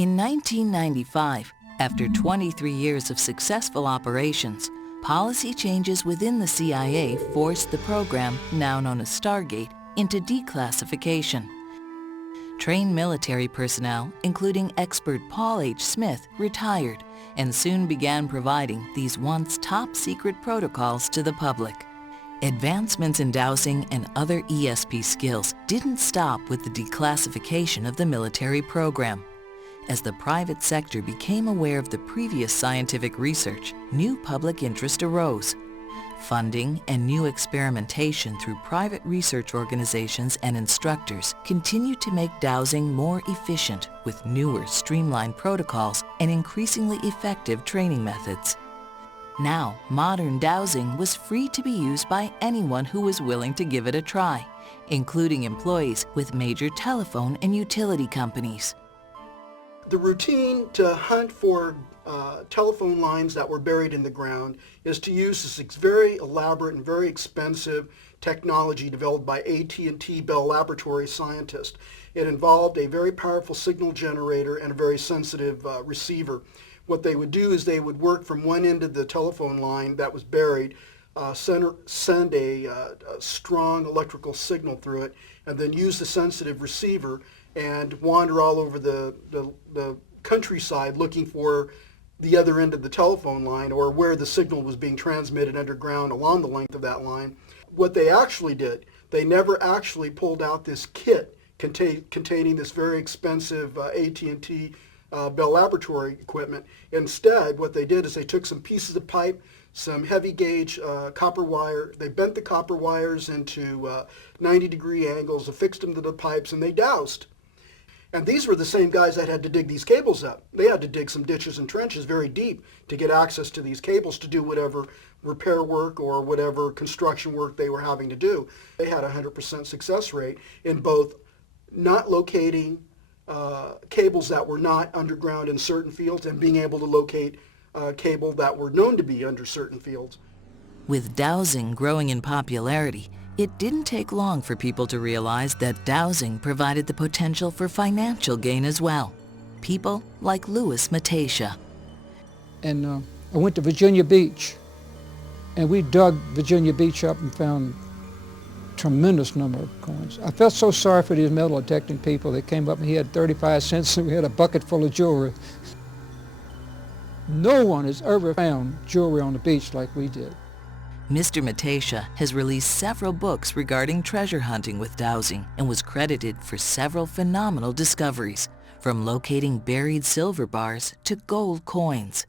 In 1995, after 23 years of successful operations, policy changes within the CIA forced the program, now known as Stargate, into declassification. Trained military personnel, including expert Paul H. Smith, retired and soon began providing these once top-secret protocols to the public. Advancements in dowsing and other ESP skills didn't stop with the declassification of the military program. As the private sector became aware of the previous scientific research, new public interest arose. Funding and new experimentation through private research organizations and instructors continued to make dowsing more efficient with newer, streamlined protocols and increasingly effective training methods. Now, modern dowsing was free to be used by anyone who was willing to give it a try, including employees with major telephone and utility companies. The routine to hunt for telephone lines that were buried in the ground is to use this very elaborate and very expensive technology developed by AT&T Bell Laboratory scientists. It involved a very powerful signal generator and a very sensitive receiver. What they would do is they would work from one end of the telephone line that was buried, send a strong electrical signal through it, and then use the sensitive receiver and wander all over the countryside looking for the other end of the telephone line or where the signal was being transmitted underground along the length of that line. What they actually did, they never actually pulled out this kit containing this very expensive AT&T Bell Laboratory equipment. Instead, what they did is they took some pieces of pipe, some heavy gauge copper wire, they bent the copper wires into 90-degree angles, affixed them to the pipes, and they dowsed. And these were the same guys that had to dig these cables up. They had to dig some ditches and trenches very deep to get access to these cables to do whatever repair work or whatever construction work they were having to do. They had a 100% success rate in both not locating cables that were not underground in certain fields and being able to locate cable that were known to be under certain fields. With dowsing growing in popularity, it didn't take long for people to realize that dowsing provided the potential for financial gain as well. People like Louis Matesha. And I went to Virginia Beach, and we dug Virginia Beach up and found a tremendous number of coins. I felt so sorry for these metal detecting people. They came up and he had 35 cents and we had a bucket full of jewelry. No one has ever found jewelry on the beach like we did. Mr. Matesha has released several books regarding treasure hunting with dowsing and was credited for several phenomenal discoveries, from locating buried silver bars to gold coins.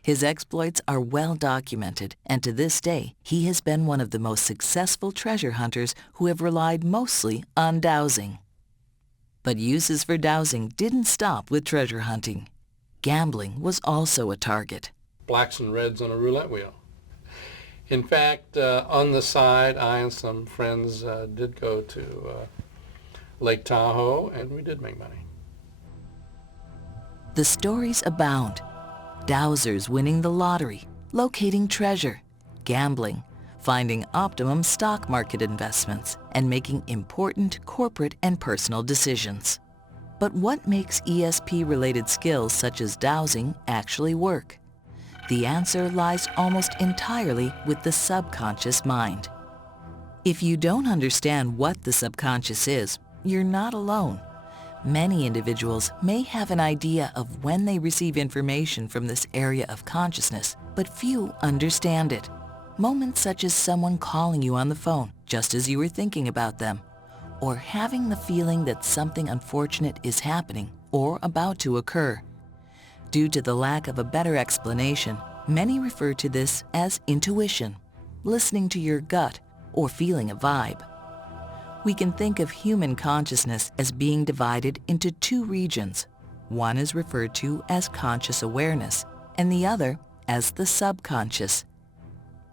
His exploits are well documented, and to this day, he has been one of the most successful treasure hunters who have relied mostly on dowsing. But uses for dowsing didn't stop with treasure hunting. Gambling was also a target. Blacks and reds on a roulette wheel. In fact, on the side, I and some friends did go to Lake Tahoe, and we did make money. The stories abound. Dowsers winning the lottery, locating treasure, gambling, finding optimum stock market investments, and making important corporate and personal decisions. But what makes ESP-related skills such as dowsing actually work? The answer lies almost entirely with the subconscious mind. If you don't understand what the subconscious is, you're not alone. Many individuals may have an idea of when they receive information from this area of consciousness, but few understand it. Moments such as someone calling you on the phone just as you were thinking about them, or having the feeling that something unfortunate is happening or about to occur. Due to the lack of a better explanation, many refer to this as intuition, listening to your gut, or feeling a vibe. We can think of human consciousness as being divided into two regions. One is referred to as conscious awareness, and the other as the subconscious.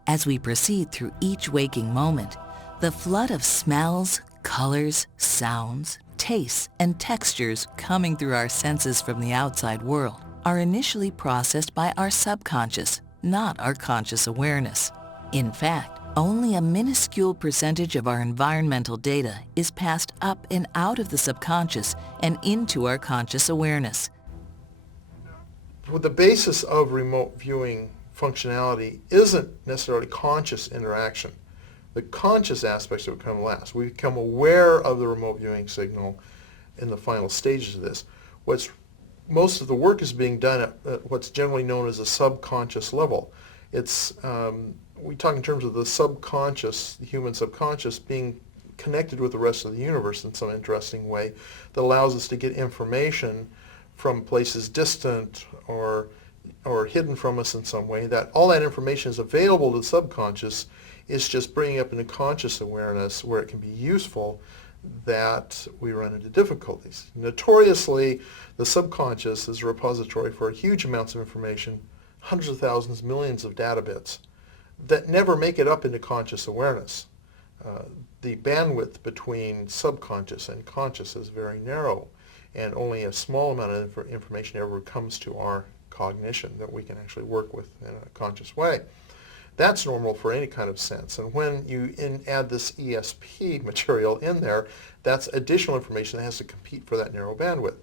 As we proceed through each waking moment, the flood of smells, colors, sounds, tastes, and textures coming through our senses from the outside world are initially processed by our subconscious, not our conscious awareness. In fact, only a minuscule percentage of our environmental data is passed up and out of the subconscious and into our conscious awareness. Well, the basis of remote viewing functionality isn't necessarily conscious interaction. The conscious aspects of it come last. We become aware of the remote viewing signal in the final stages of this. Most of the work is being done at what's generally known as a subconscious level. We talk in terms of the subconscious, the human subconscious, being connected with the rest of the universe in some interesting way that allows us to get information from places distant or hidden from us in some way. That all that information is available to the subconscious. It's just bringing up into conscious awareness where it can be useful that we run into difficulties. Notoriously, the subconscious is a repository for huge amounts of information, hundreds of thousands, millions of data bits that never make it up into conscious awareness. The bandwidth between subconscious and conscious is very narrow, and only a small amount of information ever comes to our cognition that we can actually work with in a conscious way. That's normal for any kind of sense. And when you add this ESP material in there, that's additional information that has to compete for that narrow bandwidth.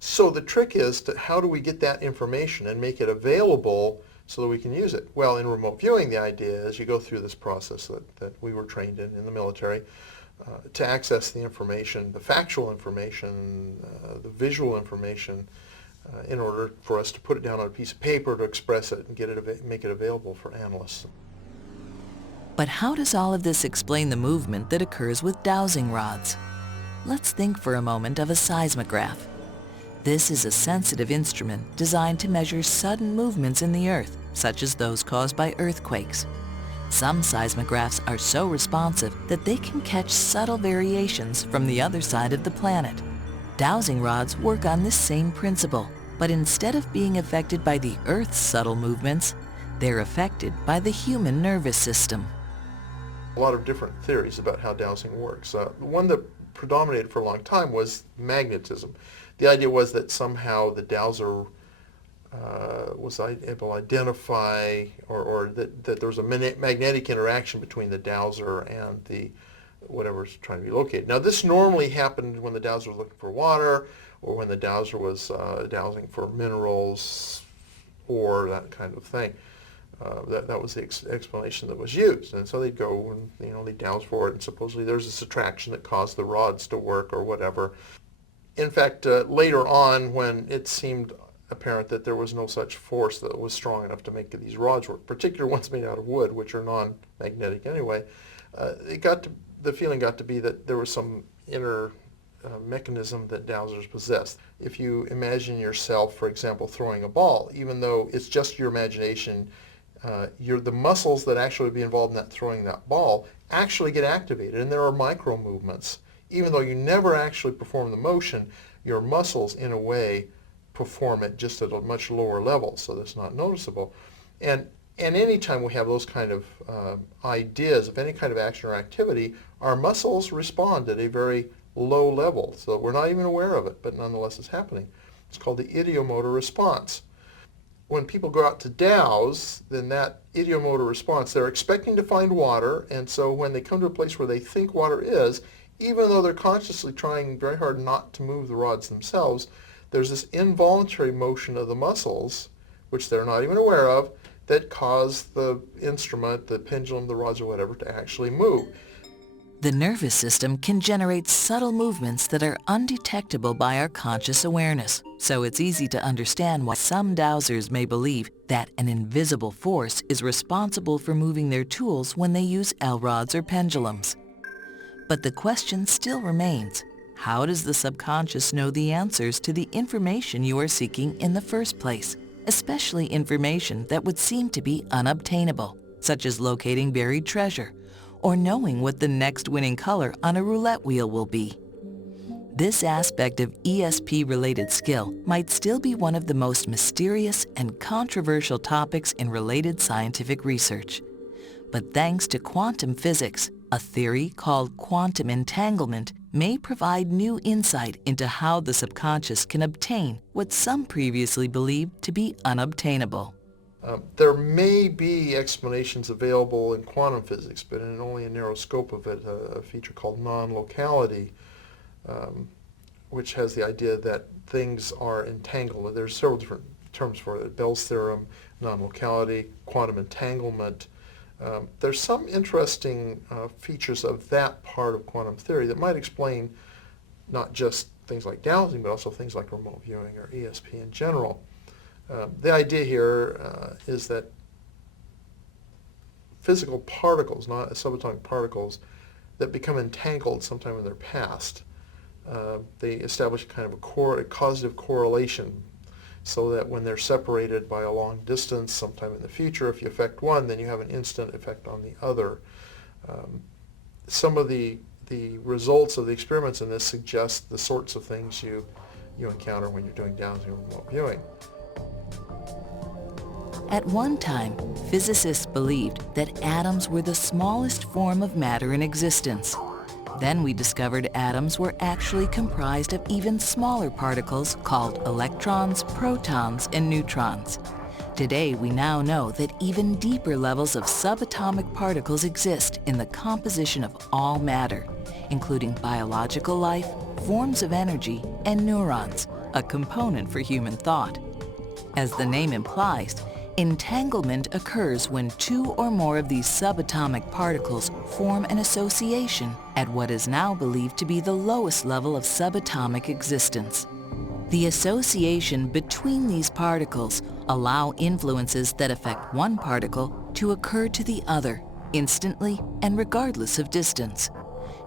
So the trick is how do we get that information and make it available so that we can use it? Well, in remote viewing, the idea is you go through this process that we were trained in the military to access the information, the factual information, the visual information, in order for us to put it down on a piece of paper to express it and make it available for analysts. But how does all of this explain the movement that occurs with dowsing rods? Let's think for a moment of a seismograph. This is a sensitive instrument designed to measure sudden movements in the earth, such as those caused by earthquakes. Some seismographs are so responsive that they can catch subtle variations from the other side of the planet. Dowsing rods work on this same principle, but instead of being affected by the Earth's subtle movements, they're affected by the human nervous system. A lot of different theories about how dowsing works. The one that predominated for a long time was magnetism. The idea was that somehow the dowser was able to identify or that there was a magnetic interaction between the dowser and the whatever's trying to be located. Now, this normally happened when the dowser was looking for water or when the dowser was dowsing for minerals or that kind of thing. That was the explanation that was used. And so they'd go and they'd dowse for it, and supposedly there's this attraction that caused the rods to work or whatever. In fact, later on, when it seemed apparent that there was no such force that was strong enough to make these rods work, particularly ones made out of wood, which are non-magnetic anyway, the feeling got to be that there was some inner mechanism that dowsers possess. If you imagine yourself, for example, throwing a ball, even though it's just your imagination, the muscles that actually would be involved in throwing that ball actually get activated, and there are micro movements. Even though you never actually perform the motion, your muscles, in a way, perform it just at a much lower level, so that's not noticeable. And any time we have those kind of ideas of any kind of action or activity, our muscles respond at a very low level, so we're not even aware of it, but nonetheless it's happening. It's called the ideomotor response. When people go out to dowse, then that ideomotor response, they're expecting to find water, and so when they come to a place where they think water is, even though they're consciously trying very hard not to move the rods themselves, there's this involuntary motion of the muscles, which they're not even aware of, that cause the instrument, the pendulum, the rods, or whatever, to actually move. The nervous system can generate subtle movements that are undetectable by our conscious awareness, so it's easy to understand why some dowsers may believe that an invisible force is responsible for moving their tools when they use L-rods or pendulums. But the question still remains, how does the subconscious know the answers to the information you are seeking in the first place, especially information that would seem to be unobtainable, such as locating buried treasure, or knowing what the next winning color on a roulette wheel will be? This aspect of ESP-related skill might still be one of the most mysterious and controversial topics in related scientific research. But thanks to quantum physics, a theory called quantum entanglement may provide new insight into how the subconscious can obtain what some previously believed to be unobtainable. There may be explanations available in quantum physics, but in only a narrow scope of it, a feature called non-locality, which has the idea that things are entangled. There's several different terms for it, Bell's theorem, non-locality, quantum entanglement. There's some interesting features of that part of quantum theory that might explain not just things like dowsing, but also things like remote viewing or ESP in general. The idea here is that physical particles, not subatomic particles, that become entangled sometime in their past, they establish kind of a causative correlation, so that when they're separated by a long distance sometime in the future, if you affect one, then you have an instant effect on the other. Some of the results of the experiments in this suggest the sorts of things you encounter when you're doing dowsing or remote viewing. At one time, physicists believed that atoms were the smallest form of matter in existence. Then we discovered atoms were actually comprised of even smaller particles called electrons, protons, and neutrons. Today, we now know that even deeper levels of subatomic particles exist in the composition of all matter, including biological life, forms of energy, and neurons, a component for human thought. As the name implies, entanglement occurs when two or more of these subatomic particles form an association at what is now believed to be the lowest level of subatomic existence. The association between these particles allow influences that affect one particle to occur to the other instantly and regardless of distance.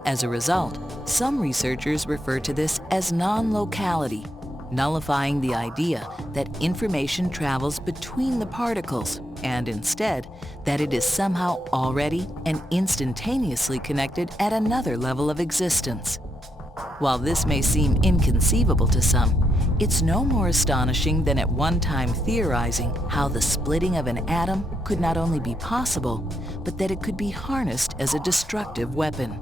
As a result, some researchers refer to this as non-locality, nullifying the idea that information travels between the particles and instead that it is somehow already and instantaneously connected at another level of existence. While this may seem inconceivable to some, it's no more astonishing than at one time theorizing how the splitting of an atom could not only be possible, but that it could be harnessed as a destructive weapon.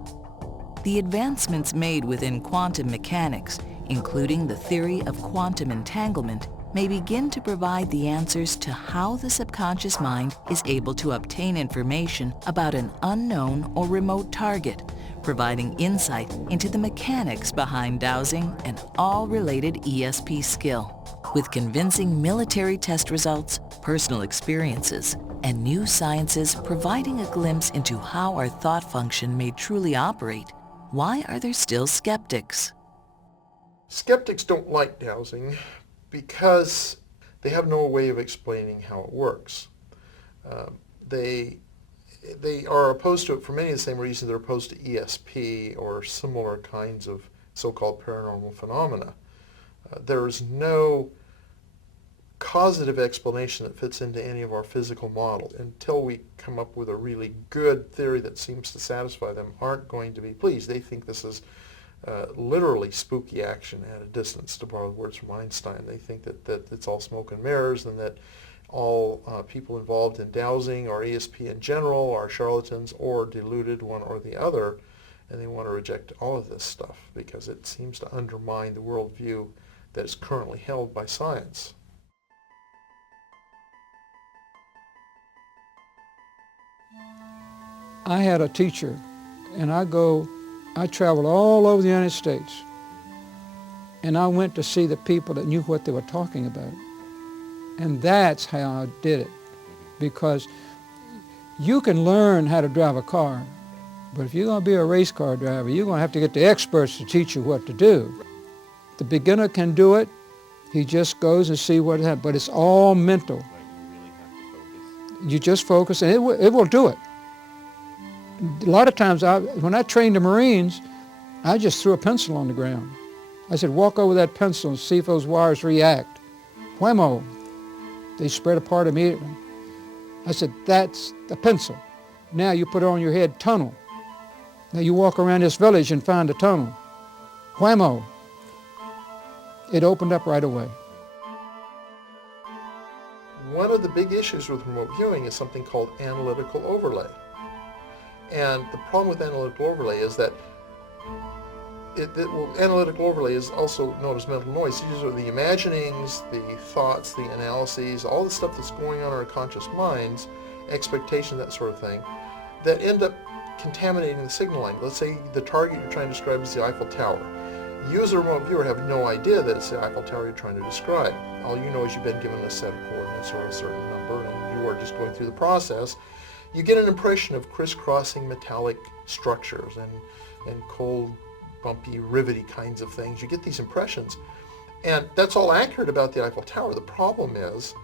The advancements made within quantum mechanics, including the theory of quantum entanglement, may begin to provide the answers to how the subconscious mind is able to obtain information about an unknown or remote target, providing insight into the mechanics behind dowsing and all related ESP skill. With convincing military test results, personal experiences, and new sciences providing a glimpse into how our thought function may truly operate, why are there still skeptics? Skeptics don't like dowsing because they have no way of explaining how it works. They are opposed to it for many of the same reasons they're opposed to ESP or similar kinds of so-called paranormal phenomena. There is no causative explanation that fits into any of our physical models. Until we come up with a really good theory that seems to satisfy them, aren't going to be pleased. They think this is literally spooky action at a distance, to borrow the words from Einstein. They think that it's all smoke and mirrors, and that all people involved in dowsing or ESP in general are charlatans or deluded, one or the other, and they want to reject all of this stuff because it seems to undermine the worldview that is currently held by science. I had a teacher, and I traveled all over the United States, and I went to see the people that knew what they were talking about. And that's how I did it, because you can learn how to drive a car, but if you're going to be a race car driver, you're going to have to get the experts to teach you what to do. The beginner can do it. He just goes and see what happens, but it's all mental. You just focus, and it will do it. A lot of times, when I trained the Marines, I just threw a pencil on the ground. I said, walk over that pencil and see if those wires react. Whammo. They spread apart immediately. I said, that's the pencil. Now you put it on your head, tunnel. Now you walk around this village and find a tunnel. Whammo. It opened up right away. One of the big issues with remote viewing is something called analytical overlay. And the problem with analytical overlay is that analytical overlay is also known as mental noise. These are the imaginings, the thoughts, the analyses, all the stuff that's going on in our conscious minds, expectation, that sort of thing, that end up contaminating the signal line. Let's say the target you're trying to describe is the Eiffel Tower. You as a remote viewer have no idea that it's the Eiffel Tower you're trying to describe. All you know is you've been given a set of coordinates or a certain number, and you are just going through the process. You get an impression of crisscrossing metallic structures and cold, bumpy, rivety kinds of things. You get these impressions. And that's all accurate about the Eiffel Tower. The problem is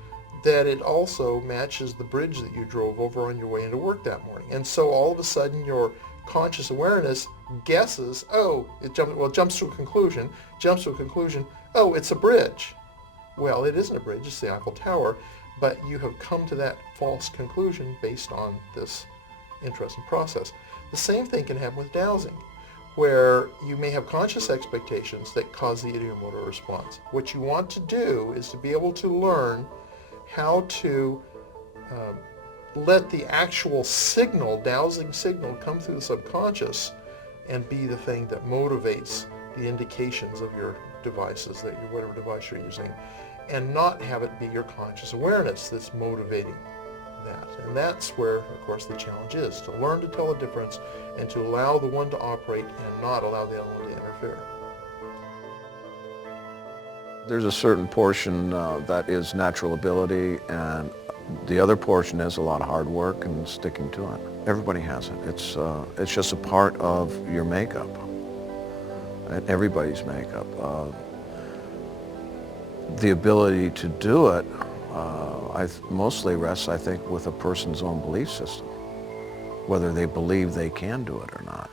that it also matches the bridge that you drove over on your way into work that morning. And so all of a sudden your conscious awareness guesses, oh, jumps to a conclusion, oh, it's a bridge. Well, it isn't a bridge, it's the Eiffel Tower, but you have come to that false conclusion based on this interesting process. The same thing can happen with dowsing, where you may have conscious expectations that cause the ideomotor response. What you want to do is to be able to learn how to let the actual signal, dowsing signal, come through the subconscious and be the thing that motivates the indications of your devices, whatever device you're using, and not have it be your conscious awareness that's motivating that. And that's where, of course, the challenge is, to learn to tell the difference and to allow the one to operate and not allow the other one to interfere. There's a certain portion that is natural ability, and the other portion is a lot of hard work and sticking to it. Everybody has it. It's just a part of your makeup, and everybody's makeup. The ability to do it mostly rests, I think, with a person's own belief system, whether they believe they can do it or not,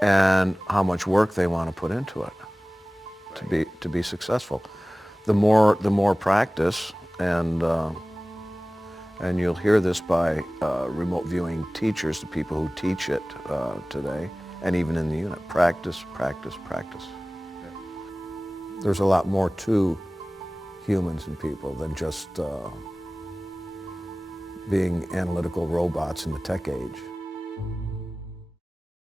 and how much work they want to put into it to be successful. The more practice, and you'll hear this by remote viewing teachers, the people who teach it today, and even in the unit, practice, practice, practice. There's a lot more to humans and people than just being analytical robots in the tech age.